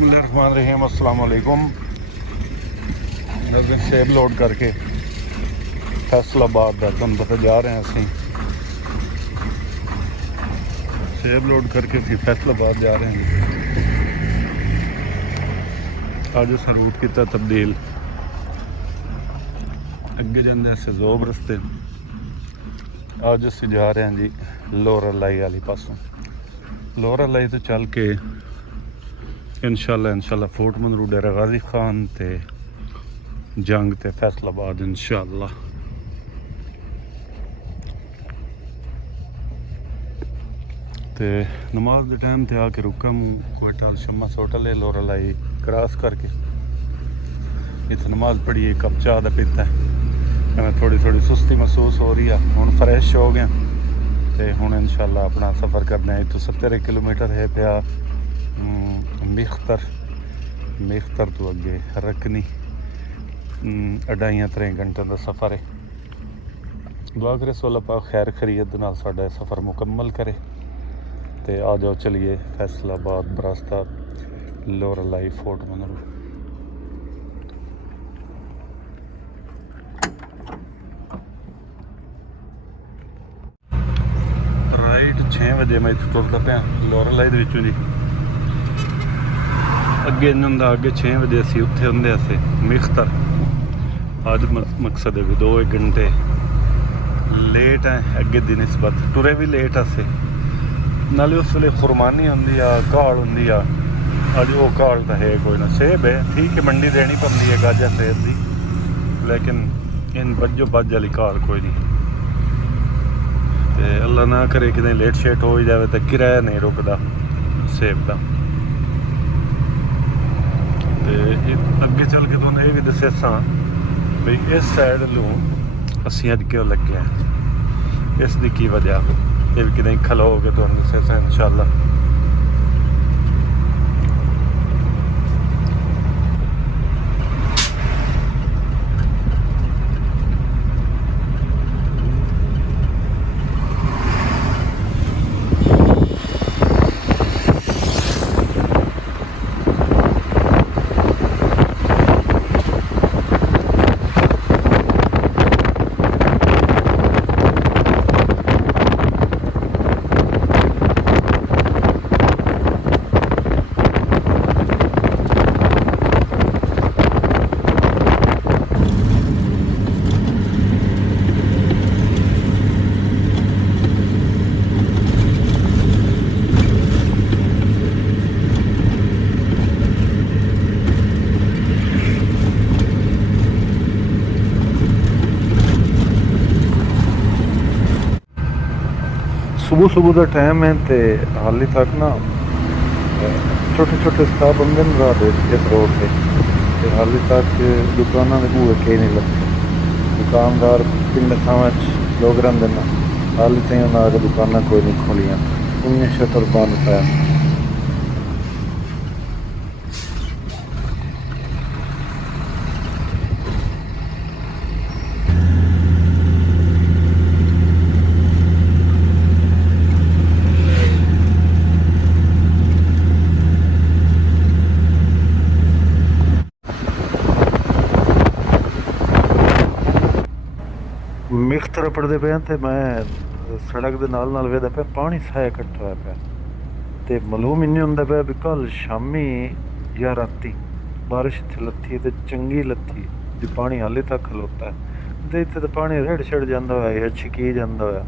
बिस्मिल्लाहिर्रहमानिर्रहीम अस्सलाम वालेकुम। सेब लोड करके फैसलाबाद तुहानू पता जा रहे हैं असी सेब लोड करके असी फैसलाबाद जा रहे हैं। अज अस रूट किया तब्दील, अगे जाते अस जोब रस्ते। अज असी जा रहे हैं जी लोअर लाई वाली पासों। लोअर लाई तो चल के इंशाल्लाह फोर्ट मंदरू, डेरा गाजी खान ते जंग ते फैसलाबाद इंशाल्लाह। ते नमाज के टाइम ते आके रुकम कोयटा शम्मा होटल है लोअर लाई क्रॉस करके। इतने नमाज पढ़ी, एक कप चाह का पीता है। थोड़ी सुस्ती महसूस हो रही है, हुण फ्रैश हो गया तो हुण इंशाल्लाह अपना सफ़र करना है। इतों 70 किलोमीटर है पिया मेख्तर तो अगे रकनी 2.5-3 घंटे का सफ़र है। दुआ करे सो अल्लाह पाक खैर खरीयत नाल साडा सफ़र मुकम्मल करे। तो आ जाओ चलिए फैसलाबाद बरास्ता लोअर लाई फोर्ट मंदरू। राइट 6 बजे मैं इत्थों टुरदा पिया लोअर लाई दे विचों जी। अगे इन्होंने अगे 6 बजे असी उत्थे होंदे असे मेख्तर। अज मकसद है भी 2-1 घंटे लेट है अगे दी निस्बत। टुरे भी लेट असे नाले उस वे खुरमानी होंदी आ, घाल होंदी आ। अज वो घाल तो है कोई ना, सेब है ठीक है, मंडी देनी पड़ती है गाजा सेब की, लेकिन इन बजो बज वाली घाल कोई नहीं। तो अल्लाह ना करे कि लेट शेट हो जाए तो किराया नहीं रुकता सेब का। अगे चल के तुहानू ये भी दस्या भी इस साइड लू असी अज क्यों लगे हैं, इसकी की वजह ये भी कि खलो के तुहानू दस्या इंशाल्लाह। सुबह का टाइम है तो हाली तक ना छोटे स्टाफ बंदे रात इस रोड से हाली तक दुकाना के बूहे कई नहीं लगते। दुकानदार पिंड थावां लोग रहिंदे ना, हाली ताईं उन्हां आके दुकाना कोई नहीं खोलियां, उन्हें शटर बंद पाया। मेख्तर पढ़ते पे तो मैं सड़क के नाल वेखदा पे पानी साया इकट्ठा होया पाया। तो मालूम इन्नी होंदा पाया भी कल शामी या राती बारिश इत्थे लत्थी तो चंगी लत्थी भी पानी हाले तक खलोता है। तो इत्थे तो पानी रेड़ छड़ जांदा होया या छिकी जांदा होया।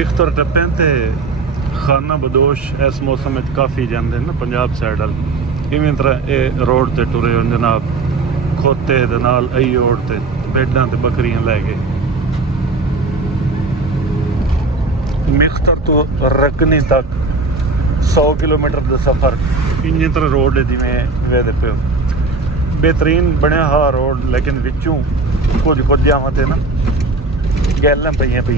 ਮਿਖਤਰ ਟੱਪੇ ਤੇ ਖਾਨਾ ਬਦੋਸ਼ ਇਸ ਮੌਸਮ ਵਿੱਚ ਕਾਫੀ ਜਾਂਦੇ ਨੇ ਨਾ ਪੰਜਾਬ ਸਾਈਡ ਵੱਲ। ਇਵੇਂ ਤਰ੍ਹਾਂ ਇਹ ਰੋਡ ਤੇ ਟੁਰੇ ਹੋਣ ਜਨਾਬ, ਖੋਤੇ ਦੇ ਨਾਲ ਅਈ ਰੋਡ ਤੇ ਭੇਡਾਂ ਤੇ ਬੱਕਰੀਆਂ ਲੈ ਕੇ। ਮਿਖਤਰ ਤੋਂ ਰਕਨੀ ਤੱਕ 100 ਕਿਲੋਮੀਟਰ ਦਾ ਸਫ਼ਰ ਇੰਨੀ ਤਰ੍ਹਾਂ ਰੋਡ ਹੈ ਜਿਵੇਂ ਵੇਖਦੇ ਪਿਓ। बेहतरीन बनया हा रोड, लेकिन विचों कुछ जावां ते ना गैलां पईयां ते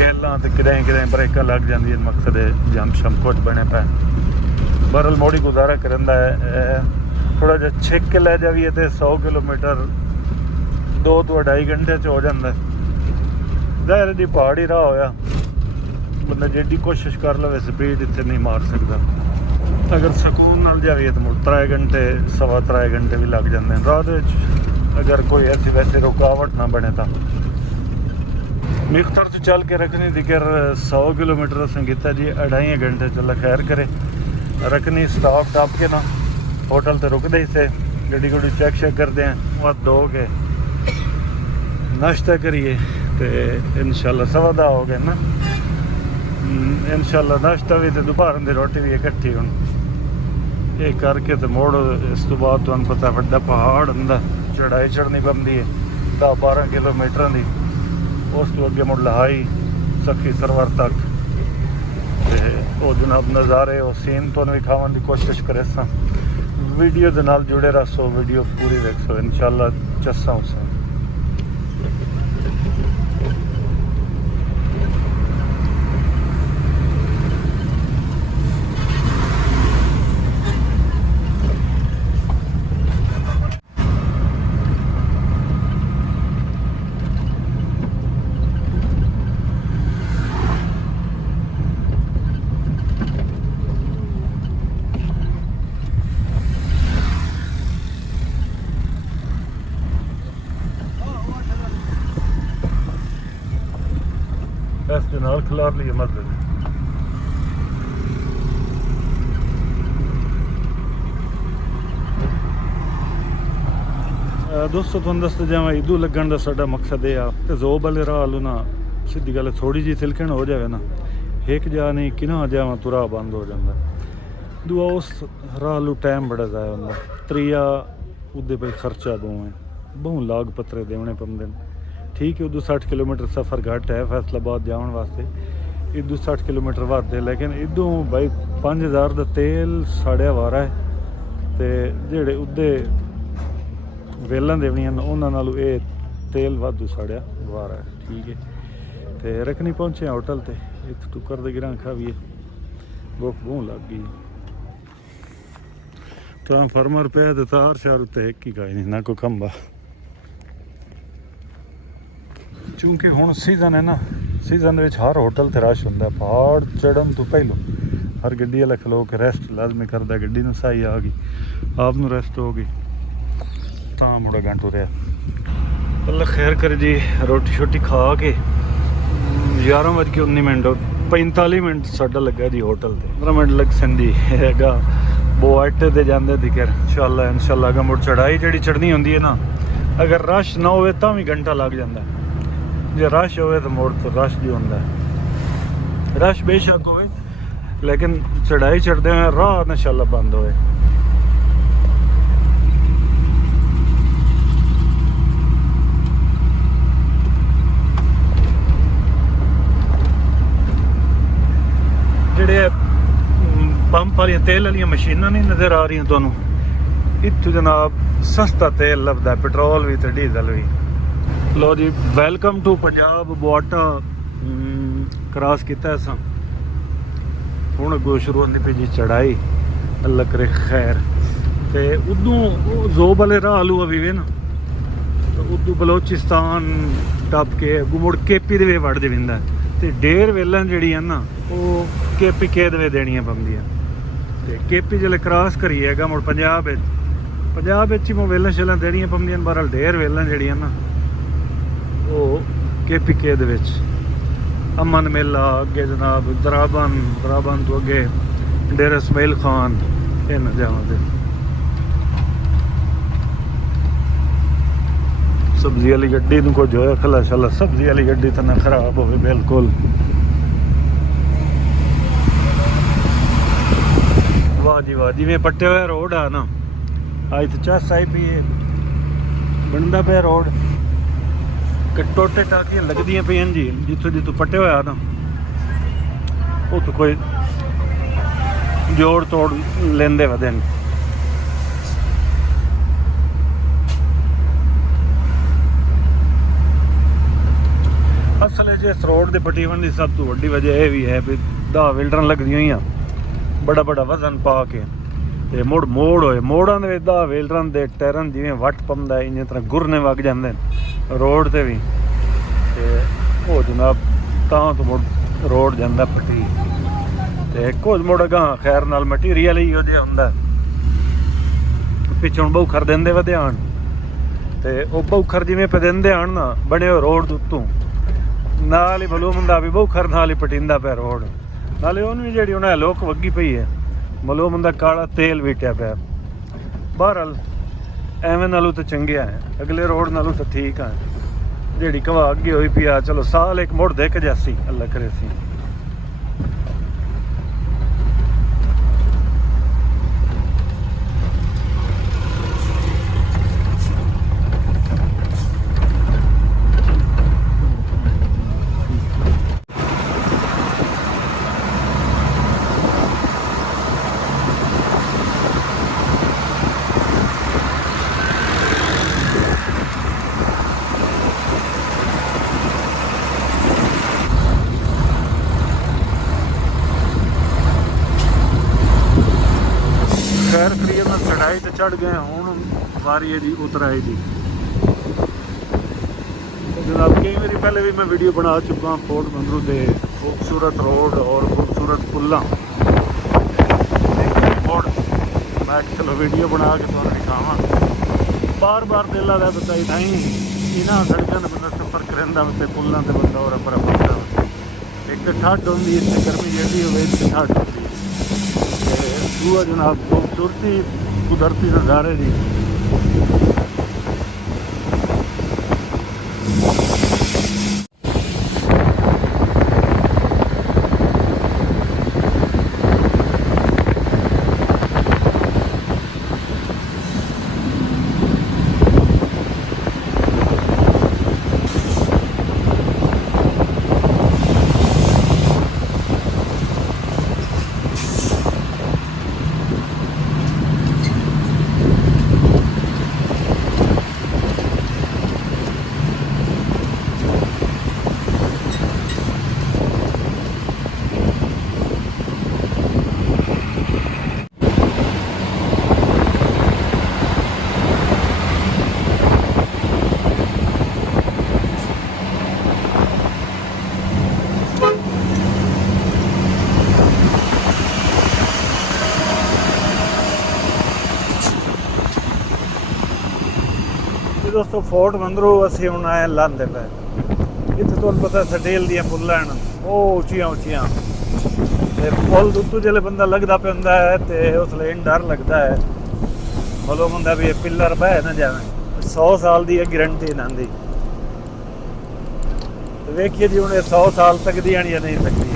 गैलां ते किदें ब्रेकां लग जांदियां। मकसद है जंप शंप कुछ बने पे बहरल मोड़ी गुजारा करन दा थोड़ा जिहा छिक के लै जावीए ते 100 किलोमीटर 2 ਤੋਂ 2.5 घंटे च हो जांदा। ज़ाहिर जी पहाड़ी राह होया, बंदा जेडी कोशिश कर लवे स्पीड इत्थे नहीं मार सकदा। अगर सकून नाल जाइए तो मुड़ 3 घंटे 3.25 घंटे भी लग जाते हैं रात में, अगर कोई ऐसी वैसी रुकावट ना बने तो। मिख्तर तो चल के रखनी दिक्कर 100 किलोमीटर असें कीता जी 2.5 घंटे। चलो खैर करे रखनी स्टॉप टप के ना होटल तो रुकते ही से गड्डी गुड्डी चेक शेक करते हैं, वहाँ धो के नाश्ता करिए तो इंशाल्लाह 2:15 हो गए ना। इंशाल्लाह नाश्ता भी तो दोपहर की रोटी भी इकट्ठी हूँ ये करके तो मोड़। इस तो बाद तुहानू पता वड्डा पहाड़ हुंदा, चढ़ाई चढ़नी बनती है 10-12 किलोमीटर की। उस तो अगे मुड़ लहाई सखी सरवर तक ते वो जनाब नज़ारे वो सीन तो विखावन की कोशिश करे सा। वीडियो दे नाल जुड़े रहो, वीडियो पूरी देखो इंशाल्लाह चस्सा उसा। इस दे नाल खिलार लिए मस्जिद। दोस्तों तुहानू दसदा जावां ईदू लगन दा साडा मकसद है ते जोब वाले राह लो ना सीधी गल थोड़ी जी तिलकण हो जाए ना, एक जा नहीं किना जावां तो राह बंद हो जाता। दूआ उस राह लो टाइम बड़ा ज़ाया होंदा। त्रीआ उदे पे खर्चा बहु लाग पत्रे देने पौंदे ने। ठीक है उदू 60 किलोमीटर सफ़र घट है फैसलाबाद जाने वास्ते, इदू 60 किलोमीटर वध है, लेकिन इदू भाई 5000 का तेल साड़िया वारा है तो जेड़े उदे वेलां देवनियां उन्हां नालों ये तेल वाधू साड़िया वारा है। ठीक है तो रखनी पहुँचे होटल ते इत टुकर दे गिरां खावीए, भुख बहुत लग गई। तो फर्मर पे तो तार शार उत्ते एक ही खाई नहीं ना कोई खंबा। चूँकि हुण सीजन है ना, सीजन में हर होटल ते रश होंदा। पहाड़ चढ़न तो पहलों हर गड्डी वाला खलो के रेस्ट लाजमी करता, गड्डी नूं सही आ गई आप नूं रेस्ट हो गई तां मुड़ा घंटू रहा। अल्लाह खैर करे जी। रोटी शोटी खा के 11:19 45 मिनट साडा लगा जी होटल ते। 15 मिनट लग संदी हैगा बोआटे दे जांदे दिक्कर। इंशाल्लाह अगर मुड़ चढ़ाई जिहड़ी चढ़नी होंदी है ना, अगर रश ना होवे तां भी घंटा लग जांदा है। जे रश होवे तो मोड़ तो रश भी होंदा है, रश बेशक होवे लेकिन चढ़ाई चढ़ते हुए राह इंशाल्लाह बंद होए। जेड़े पंप वाली तेल वाली मशीनां नहीं नज़र आ रही तुहानू, इत्थों जनाब सस्ता तेल लभदा, पेट्रोल भी तो डीजल भी। लो जी वेलकम टू पंजाब बोआटा क्रॉस किया असां। हुण अगों शुरू होंदी पई जी चढ़ाई, अल्लाह करे खैर। तो उदों जोब वाले राह लू अभी वे ना, तो उदों बलोचिस्तान टप के अगों मुड़ केपी दे वे वड़ जांदा। तो डेढ़ वेलां जिहड़ियां ना वो केपी के दे वे देनियां पैंदियां। तो केपी जिसले क्रॉस करिएगा मुड़ पंजाब ही मुड़ वेलां शेलां देनियां पैंदियां। बहरहाल डेढ़ वेलां जिहड़ियां ना वो केपी के दे विच अमन मेला अगे जनाब दराबन तो अगे डेरा इसमाइल खान इन जगह सब्जी वाली गड्डी नूं कुछ होया खला शला सब्जी वाली गड्डी तो ना खराब हो बिल्कुल। वाह जी वाह, जिवें पट्टे हुआ रोड आ ना अज तो चस आई पी है बनता पे रोड टोटे टाकियां लगदियां पईयां जी जिथों जिथों पट्टे होया ना वो तो कोई जोड़ तोड़ लेंदे वदे न। असल इस रोड के पटीवन की सब तो वड्डी वजह यह भी है भी 10 विल्डर लगदियां होईयां बड़ा बड़ा वजन पा के ते मुड़ मोड़ होए मोड़ां दे 10 विल्डरां दे टायरां जिवें वट पंदा है इस तरह गुरने वग जांदे न रोड ते भी ते ओ जनाब तां तो मुड़ रोड जांदा पट्टी ते कुछ मुड़ अगां खैर नाल मटीरियल ही इहो जिहा हुंदा पिछों बौखर देंदे वधे आण ते ओ बौखर जिवें पे देंदे आण ना बने रोड दे उत्तों नाल ही मालूम हुंदा भी बौखर नाल ही पटिंदा पिया रोड नाले ਉਹਨੂੰ ਜਿਹੜੀ ਉਹਨਾਂ ਲੋਕ ਵੱਗੀ ਪਈ ਹੈ ਮਾਲੂਮ ਹੁੰਦਾ ਕਾਲਾ ਤੇਲ ਵੀਟਿਆ ਪਿਆ। ਬਹਰਹਾਲ ਐਵੇਂ ਨਾਲੋਂ ਤਾਂ ਚੰਗਿਆ ਹੈ ਅਗਲੇ ਰੋਡ ਨਾਲੋਂ ਤਾਂ ਠੀਕ ਆ ਜਿਹੜੀ ਘਵਾ ਅੱਗੇ ਹੋਈ ਪਿਆ ਚਲੋ ਸਾਲ ਇੱਕ ਮੁੜ ਦੇਖ ਜਾਸੀ ਅੱਲਾ ਕਰੇ ਸੀ। खैर करिए ना चढ़ाई तो चढ़ गए हूँ वारी है जी उतराई दी। तो जनाब कई बार पहले भी मैं वीडियो बना चुका हूँ फोर्ट मंदरू के खूबसूरत रोड और खूबसूरत पुल्ला मैं चलो वीडियो बना के तुम दिखावा बार बार दिल लगा बताई नहीं इन्होंने सड़कों से बंदा सफर करेंदा तो पुलों से बंदा और अपना बनता एक तो ठंड होंगी इतनी गर्मी जल्दी हो इतनी ठंड होंगी दूआ जनाब खूबसूरती कुदरती नज़ारे दी। दोस्तों फोर्ट मंदरू असी हूँ आए लांदे पे इतने तुहानू पता सटेल दियां पुल्लां न वो उचियां उचियां ते पुल उत्तों जिसले बंदा लगदा पे हुंदा है ते उसले इन डर लगता है मालूम हुंदा भी पिलर बह ना जाए 100 साल की गारंटी इन्हां दी वेखिए जी हुण 100 साल तक दी या नहीं सकती।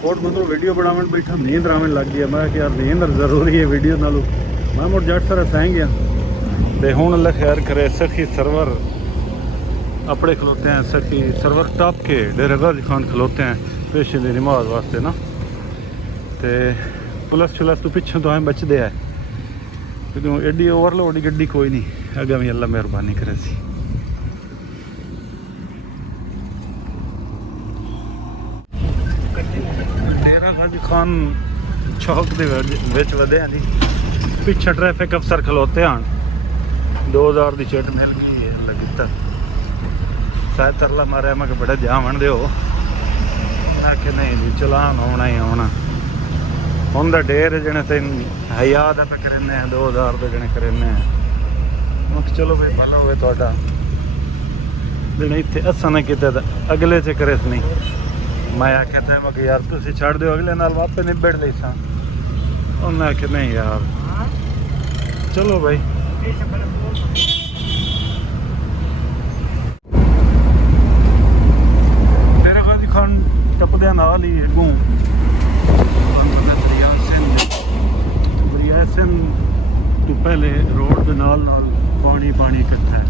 फोर्ट मंदरू वीडियो बनावन बैठा नींद आवन लग गया मैं कि यार नींद जरूरी है वीडियो नालों मैं मुड़ जट सारा सह गया तो हूँ अल्लाह खैर करे सखी सरवर अपने खलोते हैं सखी सरवर टॉप के डेरा गाजी खान खलोते हैं पेशे की नमाज वास्ते ना तो पुलिस शुलस तो पिछों तो बचते है क्योंकि एडी ओवरलोड गड्डी कोई नहीं अगर भी अल्लाह मेहरबानी करे सी। हाजी खान चौक के वधे हैं जी पिछे ट्रैफिक अफसर खलोते हैं 2000 की चिट मिल गई है लगी शायद तरला मारे मैं बड़े जावन दो मैं कि नहीं जी चलान होना ही होना ਹੁਣ ਦਾ ਡੇਰ ਜਣੇ ਤੈਨੂੰ 1000 ਦਾ ਕਰਿੰਨੇ ਆ 2000 ਦੇ ਜਣੇ ਕਰਿੰਨੇ ਆ ਮੈਂ ਕਿਹਾ ਚਲੋ ਬਈ ਭਲਾ ਹੋਵੇ ਤੁਹਾਡਾ ਜਣੇ ਇੱਥੇ ਅਸਾਂ ਨੇ ਕਿਤੇ ਅਗਲੇ ਚ ਕਰੇ ਨਹੀਂ ਮੈਂ ਆਖਿਆ ਤੇ ਮੈਂ ਕਿ ਯਾਰ ਤੁਸੀਂ ਛੱਡ ਦਿਓ ਅਗਲੇ ਨਾਲ ਵਾਪੇ ਨਿਬੜ ਲਈ ਸਾਂ ਉਹਨਾਂ ਆਖਿਆ ਨਹੀਂ ਯਾਰ ਚਲੋ ਬਈ ਤੇਰੇ ਕੋਲ ਦਿਖਾਣ ਟੱਪਦਿਆਂ ਨਾਲ ਹੀ ਅੱਗੋਂ ਤੋਂ ਪਹਿਲੇ ਰੋਡ ਦੇ ਨਾਲ ਪਾਣੀ ਇਕੱਠਾ ਹੈ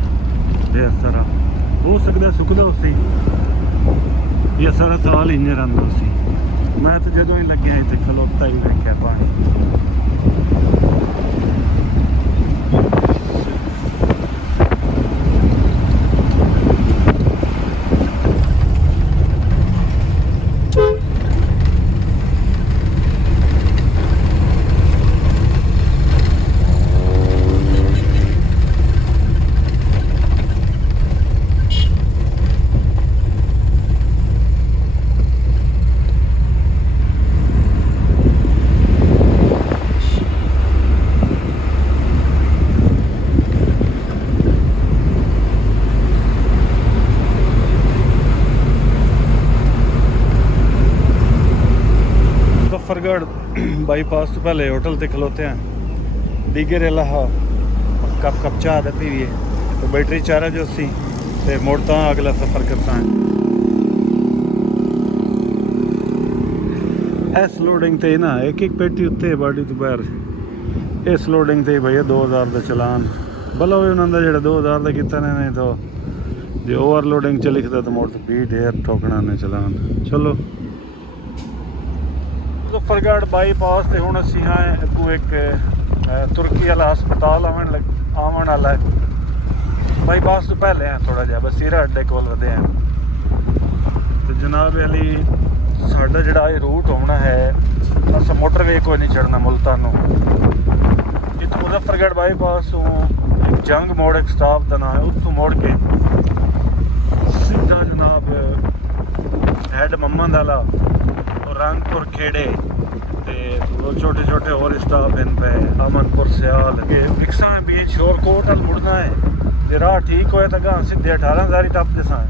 ਢੇਰ ਸਾਰਾ ਹੋ ਸਕਦਾ ਸੁੱਕਦਾ ਉਸੇ ਇਹ ਸਾਰਾ ਸਾਲ ਇੰਨੇ ਰਹਿੰਦਾ ਸੀ ਮੈਂ ਤਾਂ ਜਦੋਂ ਹੀ ਲੱਗਿਆ ਇੱਥੇ ਖਲੋਤਾ ਹੀ ਵੇਖਿਆ ਪਾਣੀ मुजफ्फरगढ़ बाईपास तो पहले होटल से खलोते हैं दीगर अलाहा कप चाह दे पीवीए तो बैटरी चार्ज जो सी ते मुड़ता अगला सफ़र करता है इस लोडिंग ते ना एक पेटी उत्ते बाडी तो बाहर इस लोडिंग ते भैया 2000 का चलान भला हो उन्होंने जो 2000 का किया ने नहीं तो जो ओवरलोडिंग च लिखता तो मुड़ भी ढेर ठोकना ने चलान चलो मुजफ्फरगढ़ बाईपास से हुण असीं हाँ अगू एक तुर्की वाला हस्पताल आवन वाला है बाईपास तो पहले हैं थोड़ा जहा बसीरा अड्डे कोल वधे हैं तो जनाब अली साडा जिहड़ा ये रूट होना है अस मोटरवे कोई नहीं चढ़ना मुल्तान नूं इत्थों मुजफ्फरगढ़ बाईपास तो जंग मोड़ एक स्टाफ का नाम है उत्थों मोड़ के सीधा जनाब हैड मम्मद वाला रंगपुर खेड़े छोटे छोटे और स्टाफ इन पे अमनपुर सियाल रिक्शा बीच शोरकोट हल मुड़ना है राह ठीक होया तो गां सीधे 18 टपते सा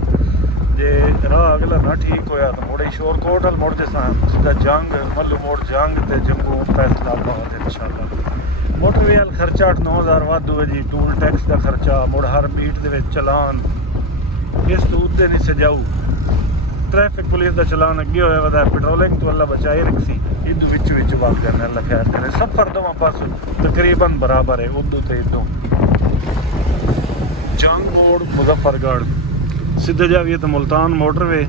जे राह अगला ना ठीक होया तो मुड़े शोरकोट हल मुड़ते सा सीधा जंग मल्लू मोड़ जंग ते जंगू फैसलाबाद इंशाअल्लाह मोटरवे हल खर्चा 8-9 वाधू है जी टूल टैक्स का खर्चा मुड़ हर बीट दे विच चलान इस तो उदे नहीं सजाऊ ट्रैफिक पुलिस का चलान अगे होया वदा पेट्रोलिंग तो अल्लाह बचाई रखसी इदू विच वग जाने अल्लाह खैर करे सफर दोवां पासों तकरीबन बराबर है उदू ते इदू जंग मोड़ मुजफ्फरगढ़ सीधे जाइए तो मुल्तान मोटरवे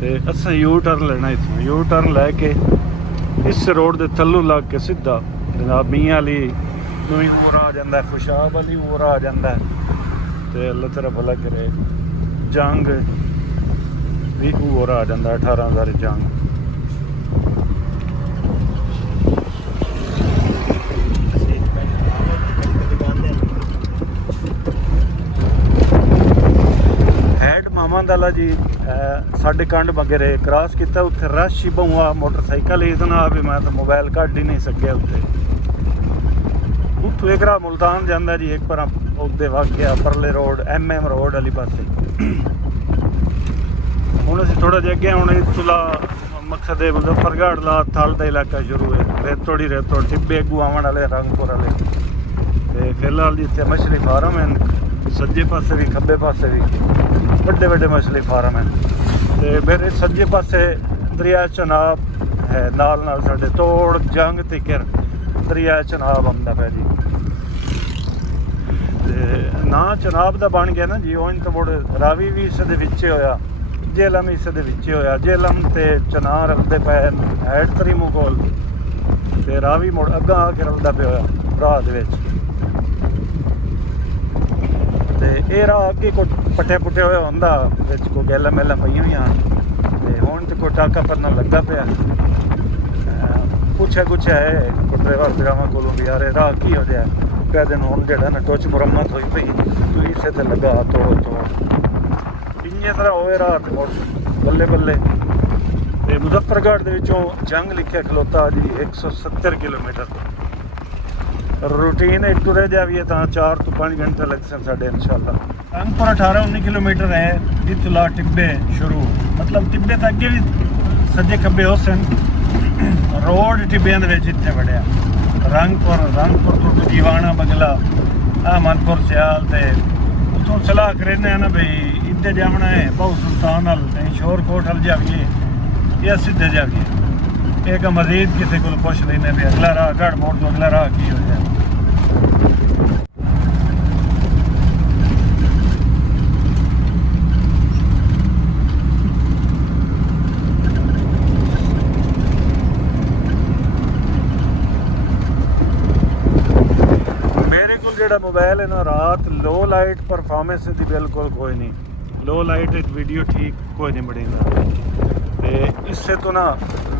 ते असां यू टर्न लेना इत्थों यू टर्न लैके इस रोड के थल्लों लग के सीधा जनाब मियां अली नूं ही होर आ जांदा है खुशाब अली होर आ जांदा है ते अल्लाह तेरा भला करे जंग भी और आ जाता 18,000 जंग हैड मोहम्मद अला जी साढ़े कंड मगरे क्रॉस किया उत्थे रश ही बहुआ मोटरसाइकिल इतना भी मैं तो मोबाइल कढ़ ही नहीं सकिया उत्थे उत्थों एक राह मुल्तान जाता जी एक बार उदे वग गया परले रोड MM रोड वाली पासे ਹੁਣ ਅਸੀਂ ਥੋੜਾ ਜਿਹਾ ਅੱਗੇ ਹੁਣ ਇਤਲਾ ਮਕਸਦ ਹੈ ਮੁਜ਼ੱਫਰਗੜ੍ਹ ਦਾ ਥਲ ਦਾ ਇਲਾਕਾ ਸ਼ੁਰੂ ਹੈ ਰੇਤੋੜੀ ਟਿੱਬੇ ਅੱਗੂ ਆਉਣ ਵਾਲੇ ਰੰਗਪੁਰ ਵਾਲੇ ਤੇ ਫਿਲਹਾਲ ਜਿੱਥੇ ਮਛਲੀ ਫਾਰਮ ਹਨ ਸੱਜੇ ਪਾਸੇ ਵੀ ਖੱਬੇ ਪਾਸੇ ਵੀ ਵੱਡੇ ਵੱਡੇ ਮਛਲੀ ਫਾਰਮ ਹਨ ਤੇ ਮੇਰੇ ਸੱਜੇ ਪਾਸੇ ਦਰਿਆ ਚਨਾਬ ਹੈ ਨਾਲ ਸਾਡੇ ਤੋੜ ਜੰਗ ਤੇ ਕਿਰ ਦਰਿਆ ਚਨਾਬ ਆਉਂਦਾ ਪਿਆ ਜੀ ਤੇ ਨਾ ਚਨਾਬ ਦਾ ਬਣ ਗਿਆ ਨਾ ਜੀ ਉਹ ਤਾਂ ਮੁੜ ਰਾਵੀ ਵੀ ਇਸ ਦੇ ਵਿੱਚ ਹੋਇਆ जेलम इस होया जेलम ते चनार रलते पे हैड तरीमू कोल ते रावी मुड़ अग्गा आके रलता पे होया राह दे विच ते ये राह अगे कोई पट्ठे पुट्ठे होया हुंदा विच कोई गैला मैला पई हुई ते हुण ते कोई टाका भरना लगा पिया पुछा है कोई ड्राइवर बिरावां कोलों भी यार राह की हो जाए कहते हुण जेहड़ा ना टुच मुरम्मत होई पई तू इसे ते लगा तोड़ इन्नी तरह होए रात मुड़ बल्ले बल्ले ਤੇ ਮੁਜ਼ੱਫਰਗੜ੍ਹ ਦੇ ਵਿੱਚੋਂ ਜੰਗ ਲਿਖਿਆ ਖਲੋਤਾ ਜੀ 170 ਕਿਲੋਮੀਟਰ रूटीन एक तुरे जाइए तो 4 to 5 घंटे लग सन साढ़े इंशाल्लाह। रंगपुर 18-19 किलोमीटर है जितला टिब्बे शुरू मतलब टिब्बे तक अगे भी सज्जे खब्बे हो सन रोड टिब्बियां दे विच इत्थे वड़िया रंगपुर तो दीवाना बगला अहमदपुर सियाल ते उतों सलाह करने ना भाई इत्थे जावना है बहु सुल्तान अल शोरकोट अल जाइए या सीधे जाइए एक मजीद किसी को पुछ लेने भी अगला राह गढ़ मोड़ तो अगला राह की हो जाए। मेरे को जेड़ा मोबाइल है ना रात लो लाइट परफॉर्मेंस दी बिल्कुल कोई नहीं लो लाइट वीडियो ठीक कोई नहीं बनेगा ते इससे तो ना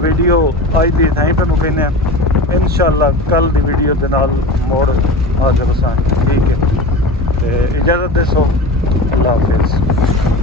वीडियो आज दी थाई पे मुकने इंशाल्लाह कल दी वीडियो दे नाल मोड़ हाजिर होसां ठीक है ते इजाज़त दसो अल्लाह हाफिज़।